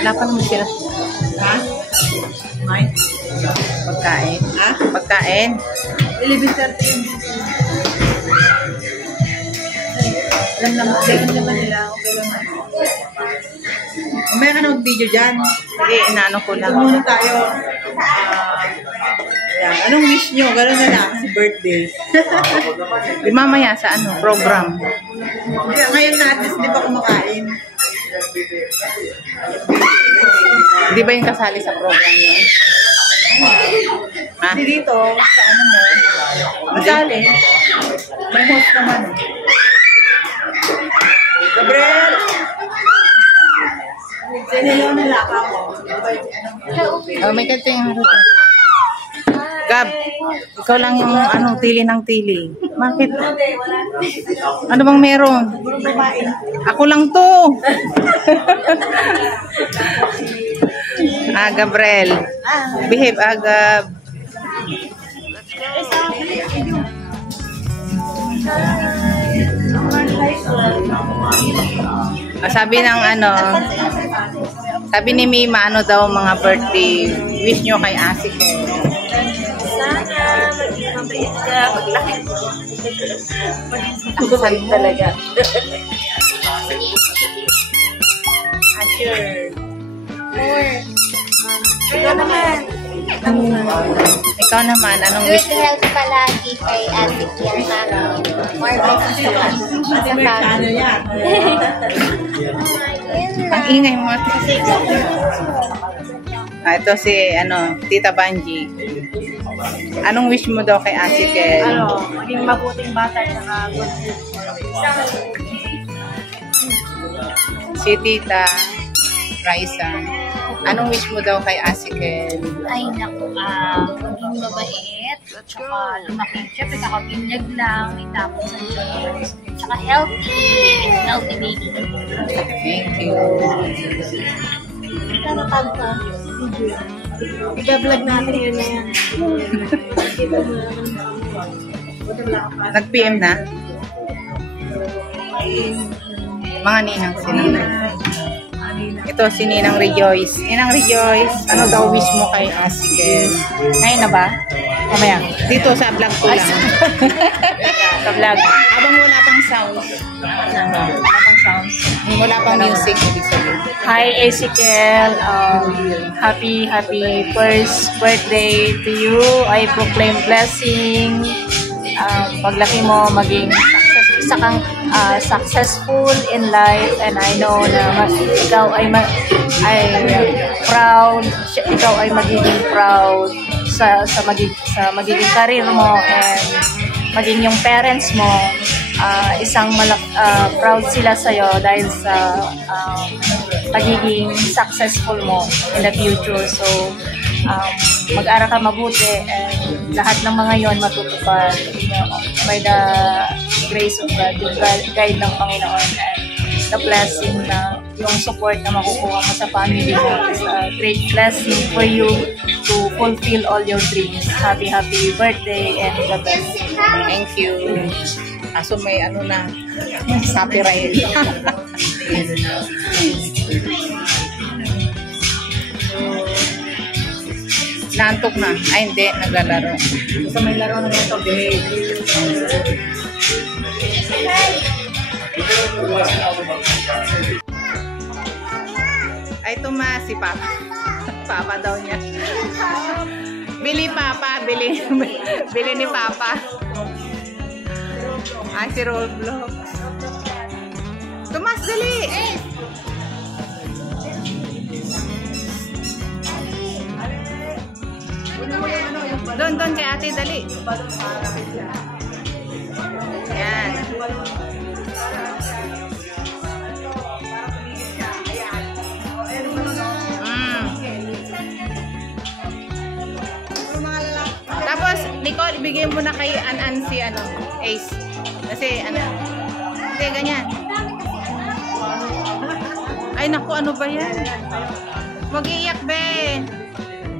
Lapan mo sila. Ha? May? Pagkain. Ha? Pagkain. 11:30. Alam naman nila. Okay lang naman. Umaya ka na mag-video dyan. Sige, inaano ko lang. Ito muna tayo. Ayan. Anong wish nyo? Gano'n na lang. Si birthday. Di mamaya sa ano, program. Ngayon na at least di ba kumakain? Di ba yung kasali sa program yun? Ha? Hindi dito. Sa ano mo? Kasali. May host naman. Gabriel! Sinilo nila ako. Oh, may kanto yung harap. Gab, ikaw lang yung ano, tili ng tili. Bakit? Ano bang meron? Ako lang to. Gabriel. Behave, Gab. Sabi ng ano, sabi ni Mima, ano daw mga birthday wish nyo kay Asik. Sana maging mabait ka, maglaki mo. Taksan talaga. Sure. More. Ikaw naman. Ikaw naman, anong wish Good health palagi kay Ate Kiel, Mami. More blessings sa Ate Merch, ano yan? ang ingay mo. Ito si ano, Tita Banji. Anong wish mo daw kay Asik? Maging mabuting bata na good Si Tita Raisa. Anong wish mo daw kay Asikel? Ay, naku, maging mabait, at saka lumaki. Siyempre, kakabinyag lang, itapos sa Diyos. Tsaka healthy baby. Thank you. Ano ka? Iga-vlog natin yun na yan. Nag-PM na? Mga ninang sila. Ito si Ninang Rejoice. Ninang Rejoice, ano daw wish mo kay Asikel? Ngayon na ba? Mamaya. Dito sa vlog ko lang. Sa vlog. Habang wala pang sounds. Wala pang sounds. Wala pang music. Hi, Ezekiel. Happy first birthday to you. I proclaim blessing. Paglaki mo, maging isa kang successful in life, and I know na ikaw ay proud, ikaw ay magiging proud sa magiging career mo, and maging yung parents mo proud sila sa iyo dahil sa pagiging successful mo in the future. So mag-aral ka mabuti, and lahat ng mga yon matutupad by the grace of God, yung guide ng Panginoon, and the blessing na yung support na makukuha mo sa family mo is a great blessing for you to fulfill all your dreams. Happy birthday, and God bless. Thank you. So may ano na, copyright. Nantok na. Ay, hindi. Naglalaro. Sa may laro na ito, behave. Kay Tomas, si Papa. Papa daw niya. Bili Papa, bili. Bili ni Papa. Ah, si Roblox. Tomas, dali! Doon kay ate, dali. Yan. Tapos, Nicole, ibigay mo na kay An si Ace. Kasi, hindi, ganyan. Ay, naku, ano ba yan? Huwag iiyak, be.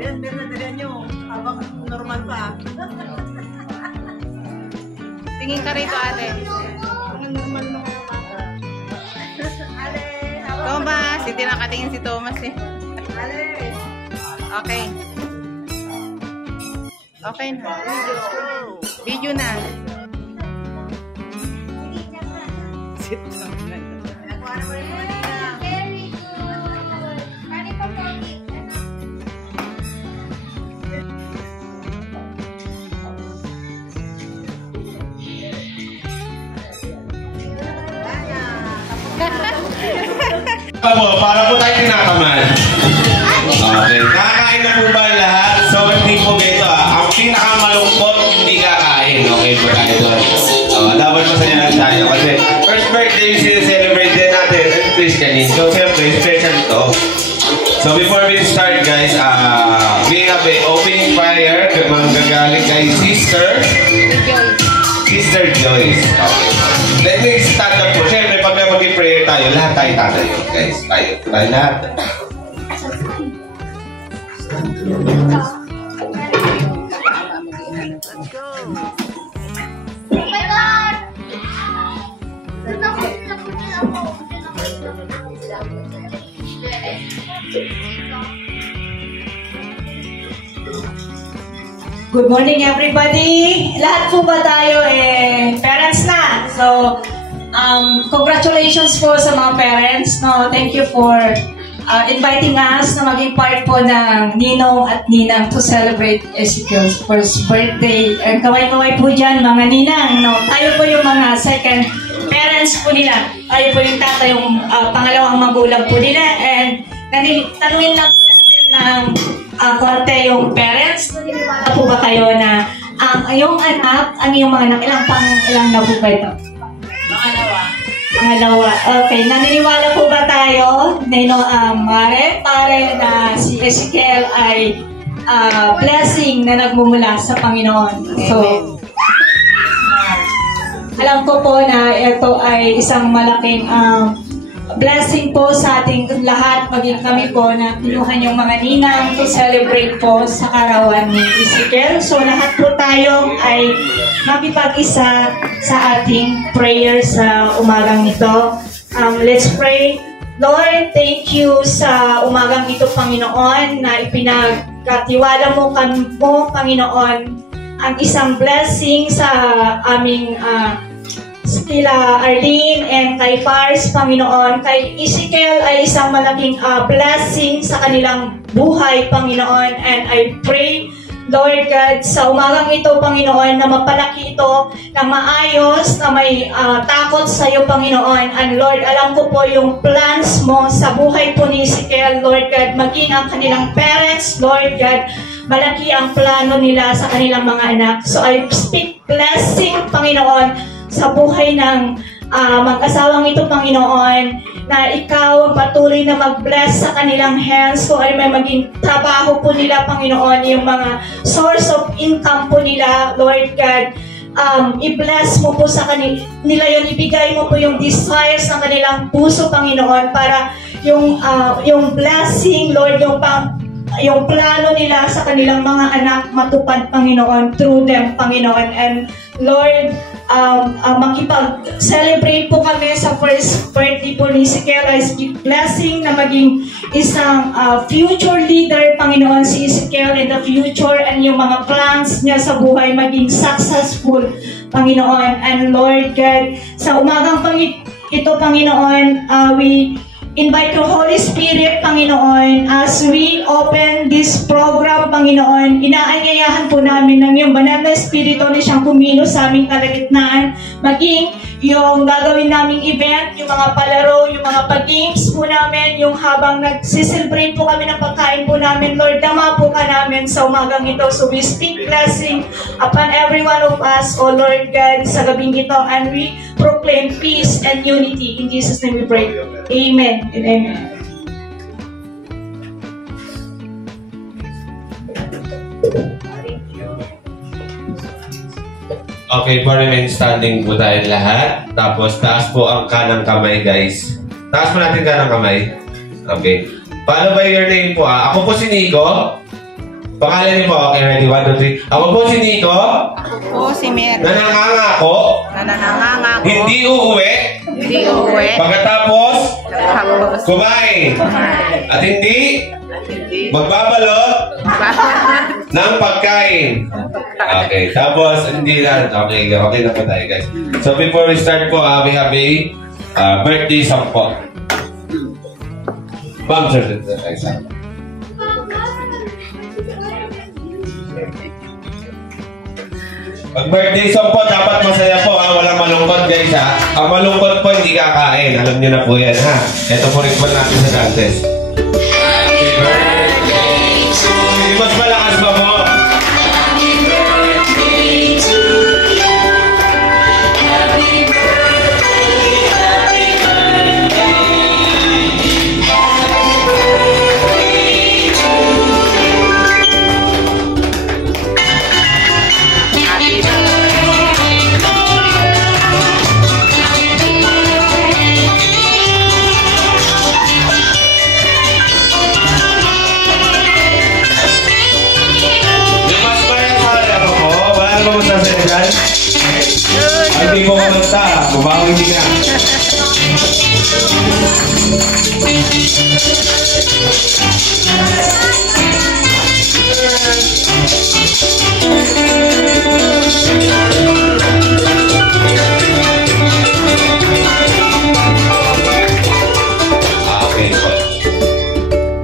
Ayan, meron na dalihan nyo. Habang normal pa. Tingin ka rito, ate. Normal na kayo pa. Thomas, hindi nakatingin si Thomas eh. Okay. Okay na. Video na. Sit down. Very good. Pwede pa po. Para po tayo tinakaman. Okay. Nakakain na po ba lahat? So, hindi po ganito Ang pinakamalungkot, hindi kakain. Okay po tayo doon. Dapat masaya lang tayo. Kasi first birthday yung sineselebrate din natin. At Christianin. So, siyempre, special to. So, before we start, guys, we have a opening prayer. Manggagaling kay Sister Joyce. Okay. Let me stand up po. Siyempre, pag may mag-prayer tayo, lahat tayo tatayo. Guys, tayo lahat. Let's go! Oh my God! Good morning, everybody! Lahat po ba tayo parents na? So, congratulations po sa mga parents. No? Thank you for inviting us na maging part po ng Ninong at Ninang to celebrate Ezekiel's first birthday. And kaway-kaway po dyan, mga Ninang. No? Tayo po yung mga second parents po nila. Tayo po yung tatay, yung pangalawang magulang po nila. And tanungin lang po natin ng konti yung parents. Naniniwala po ba kayo na ang iyong anak, ang iyong mga anak, ilang na po ba ito? Pangalawa. Okay. Naniniwala po ba tayo, pare, na si Ezekiel ay blessing na nagmumula sa Panginoon? So, alam ko po na ito ay isang malaking blessing po sa ating lahat, maging kami po na pinuhan yung mga ninang to celebrate po sa karawan ni Ezekiel. So lahat po tayo ay makipag-isa sa ating prayer sa umagang ito. Let's pray. Lord, thank you sa umagang ito, Panginoon, na ipinagkatiwala mo kami po, Panginoon, ang isang blessing sa aming sila Arlene and kay Pars, Panginoon. Kay Ezekiel ay isang malaking blessing sa kanilang buhay, Panginoon. And I pray, Lord God, sa umagang ito, Panginoon, na mapalaki ito na maayos, na may takot sa iyo, Panginoon. And Lord, alam ko po yung plans mo sa buhay po ni Ezekiel, Lord God, maging ang kanilang parents, Lord God, malaki ang plano nila sa kanilang mga anak. So I speak blessing, Panginoon, sa buhay ng mag-asawang ito, Panginoon, na ikaw ang patuloy na mag-bless sa kanilang hands, kung ano may maging trabaho po nila, Panginoon, yung mga source of income po nila, Lord God, i-bless mo po sa kanila yun, ibigay mo po yung desires ng kanilang puso, Panginoon, para yung blessing, Lord, yung plano nila sa kanilang mga anak matupad, Panginoon, through them, Panginoon. And Lord, makipag-celebrate po kami sa first birthday po ni Ezekiel. I speak blessing na maging isang future leader, Panginoon, si Ezekiel in the future, and yung mga plans niya sa buhay maging successful, Panginoon. And Lord God, sa umagang ito, Panginoon, we invite your Holy Spirit, Panginoon, as we open this program, Panginoon. Inaanyayahan po namin ng iyong banal na Espiritu na siyang kumilos sa aming kalagitnaan, maging yung gagawin naming event, yung mga palaro, yung mga pag-games po namin, yung habang nag-celebrate po kami ng pagkain po namin, Lord, dama po ka namin sa umagang ito. So we speak blessing upon every one of us, O Lord God, sa gabing ito, and we proclaim peace and unity. In Jesus' name we pray. Amen and amen. Okay po, remain standing po tayo lahat. Tapos taas po ang kanang kamay, guys. Taas po natin kanang kamay. Okay. Paano ba your name po? Ako po si Nico. Pangalan niyo po. Okay, ready? 1, 2, 3. Ako po si Nico. Ako po si Mer. Nanangangako. Nanangangako. Hindi uuwi. Hindi uuwi. Pagkatapos, Tapos. kumain. At hindi magbabalot ng pagkain. Okay, tapos hindi na. Okay na po tayo, guys. So before we start po, we have a birthday song po. Ma'am, sir. Pag birthday song po, dapat masaya po, ha? Walang malungkot, guys, ha? Ang malungkot po, hindi kakain. Alam niyo na po yan, ha? Ito po rin po natin sa Dantes. Happy birthday to you. Mas malakas ba mo? Happy birthday to you. Happy birthday, happy birthday. Happy birthday to hindi mo kumanta, bumawi ka.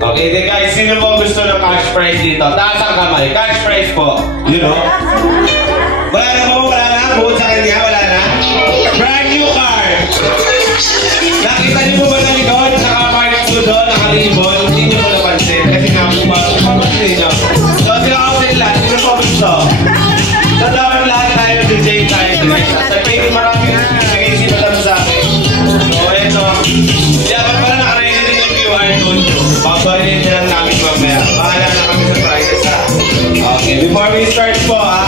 Okay, guys, sino mo gusto ng cash prize dito? Taas ang kamay, cash prize po. You know? Wala na po, wala na. Buod sa kanya, wala na. Brand new car. Nakita niyo po ba na likod? Naka-park po doon, naka-ribbon. Hindi niyo po napansin. Kasi nga po ba, papansin niyo. So, sila ako sila. Sino po gusto? So, dapat lahat tayo, DJ tayo. Sabihin, maraming nag-iisip alam sa akin. So, eto. Dapat pala naka-ready din yung QR code. Paparin din lang namin mamaya. Bahala na kami sa prizes, ha? Okay, before we start po, ha?